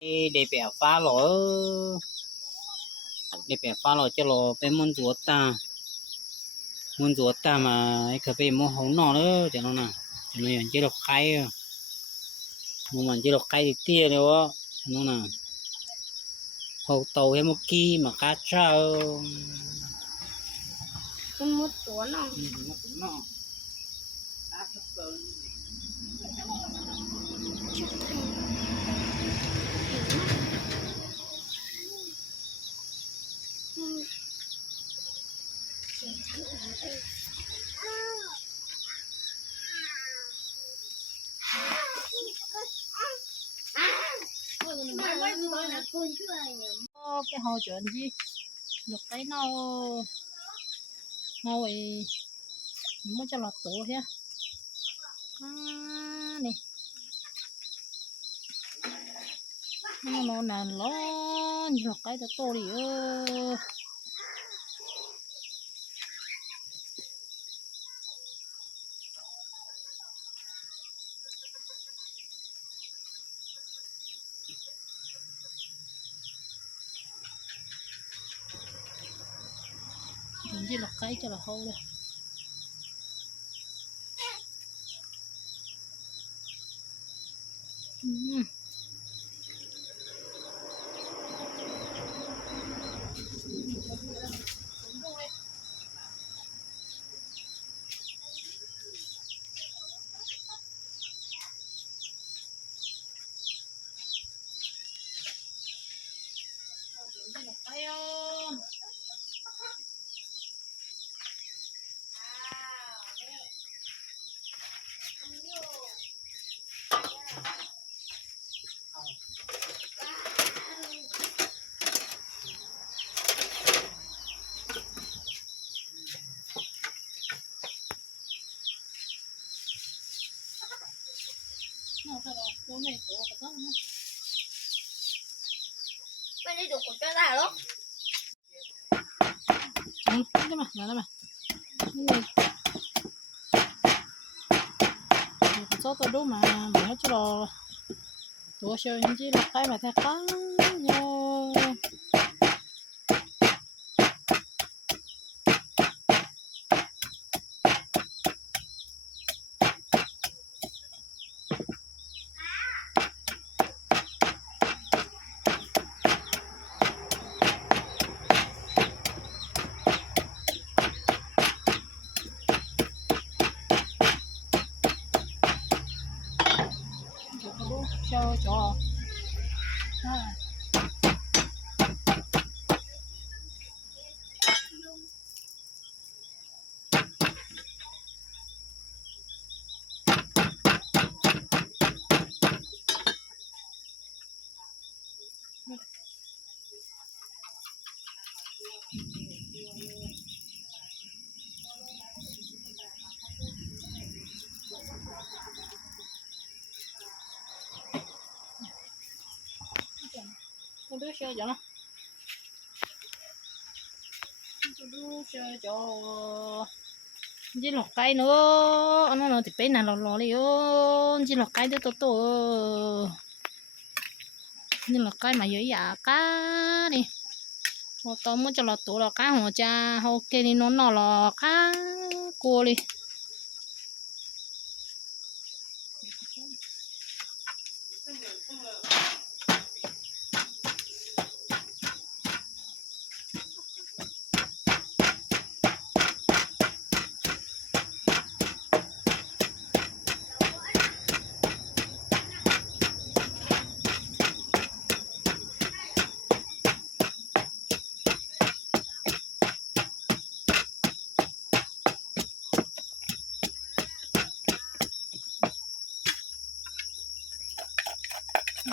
bẻ phá lỗ. Bẻ phá lỗ cho lỗ bên môn ruột ta môn ruột ta mà cái cà phê mua nọ nữa cho nó nè. Cho nó chỉ đọc khai mua mình chỉ đọc khai thì tia đâu á cho nó nè. Hậu tàu hay một mà cá trao con một cá thấp cỡ cái hồ chuyện gì được cái nó ngồi mới cho lọt tổ ha à, nè nó nó nè lo nhiều cái đó to đi ơ จีหลอกไก่จะเราเขาเลยอืม Nó phải của cho ra đó Chẳng, đây mà, đây mà. Đây này. Thì tôi đúng mà, mà nó cho mà 我脚啊啊 ดูเชียวจังดูเชียวจังจีหลอกไก่เนาะอันนั้นเราติดไปนานหลอกเลยโอ้จีหลอกไก่เด็วโตโตจีหลอกไก่มาเยอะแยะกันนี่หัวโตมันจะหลอกตัวหลอกก้าหัวจ้าหัวเกลีนนอนหลอกก้ากูเลย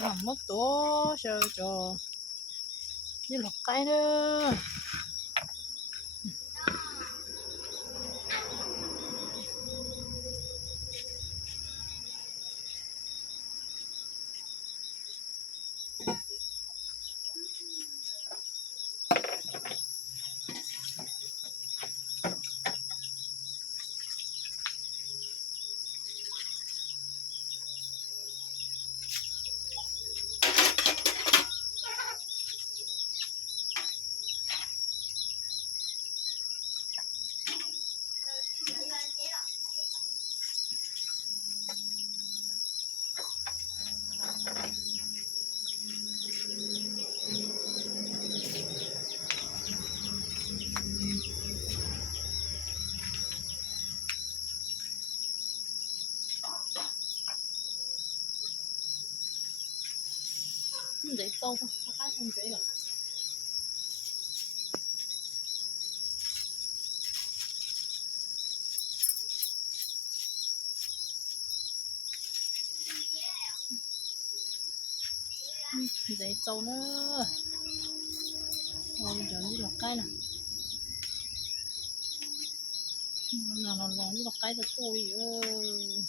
밥 먹도 쉬어줘. 이 럭가이는. Không dễ câu không khác không dễ lắm ừ, dễ câu nữa. Rồi giờ như lọc cái này nào nó nó như là cái cho tôi. Ơi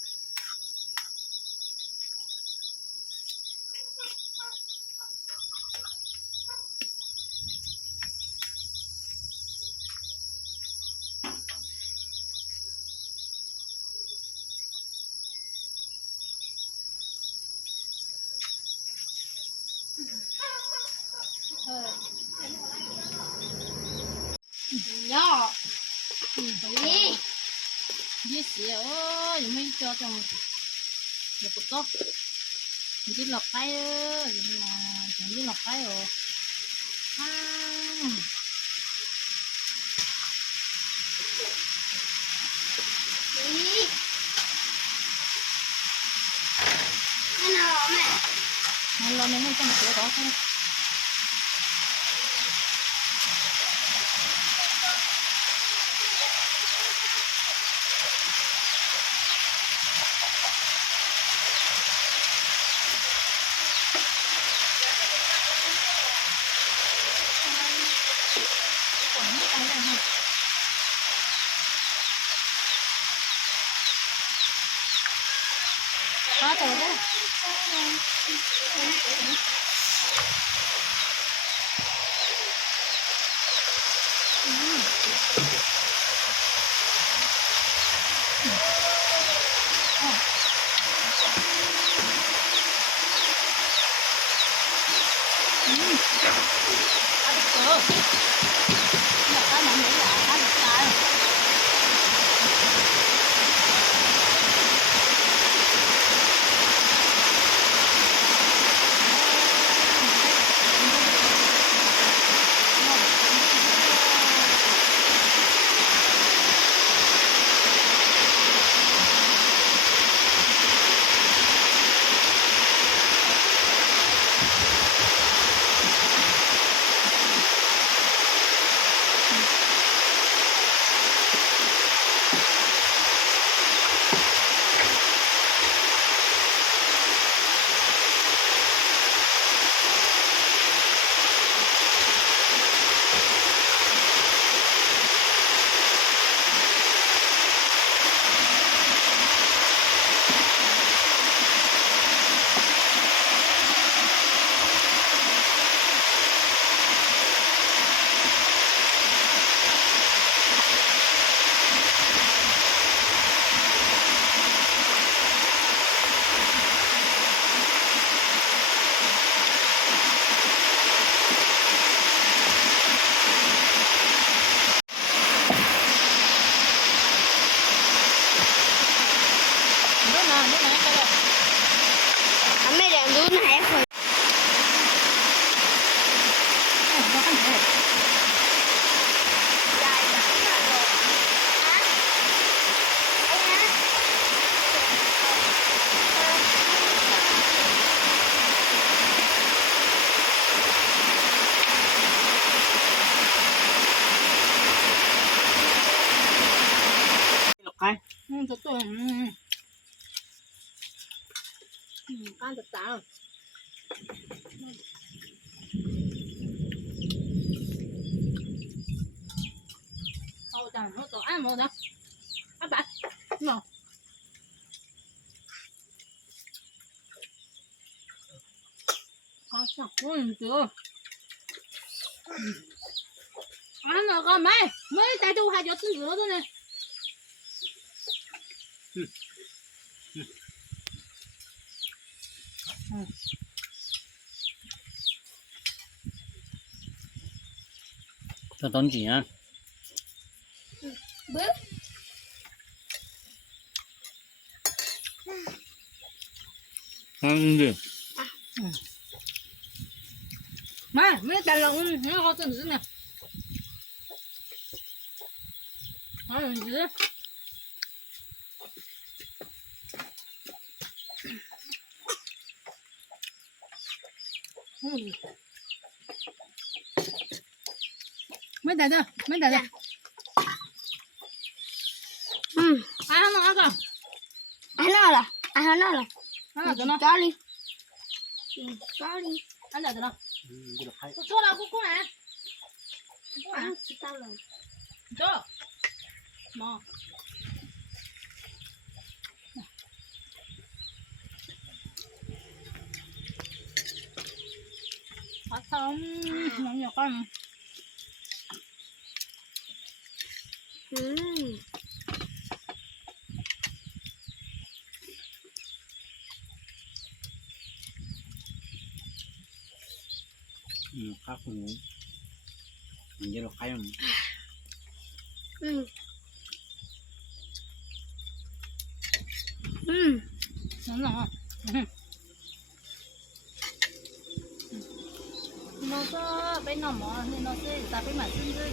ย่อนี่ยี่เสิเโอ้ยังไม่เจอจังเดี๋ยกูตกยึดหลอกไปเออยังไงยึดหลอกไปโอ้ฮ่านี่นั่นเรแม่นั่นเราแม่ไม่จำตัวต่อไป ăn được tao. Thôi tao nó tổ ăn một đó. Các bạn, ngồi. Có sao quên chưa? Ăn rồi con mày, mới tay tu hai chỗ xin rửa thôi nè. Cho tốn chỉ á. Bước. Ăn gì Mày, mới tay lòng nó có từng nè. Nó là gì? 没逮到，没逮到。嗯，俺上哪？俺上。俺哪了？俺上哪了？俺哪在呢？家里？嗯，家里？俺哪在哪？我错了，我过来。啊，知道了。走。妈。好，好。 อืมอืมข้าวคุณมันเยะหรอกใครมั้นอืมอืมน้องหรอมอสไปหน่อมอเนอซ้อตาไปหมาซึ่งด้วย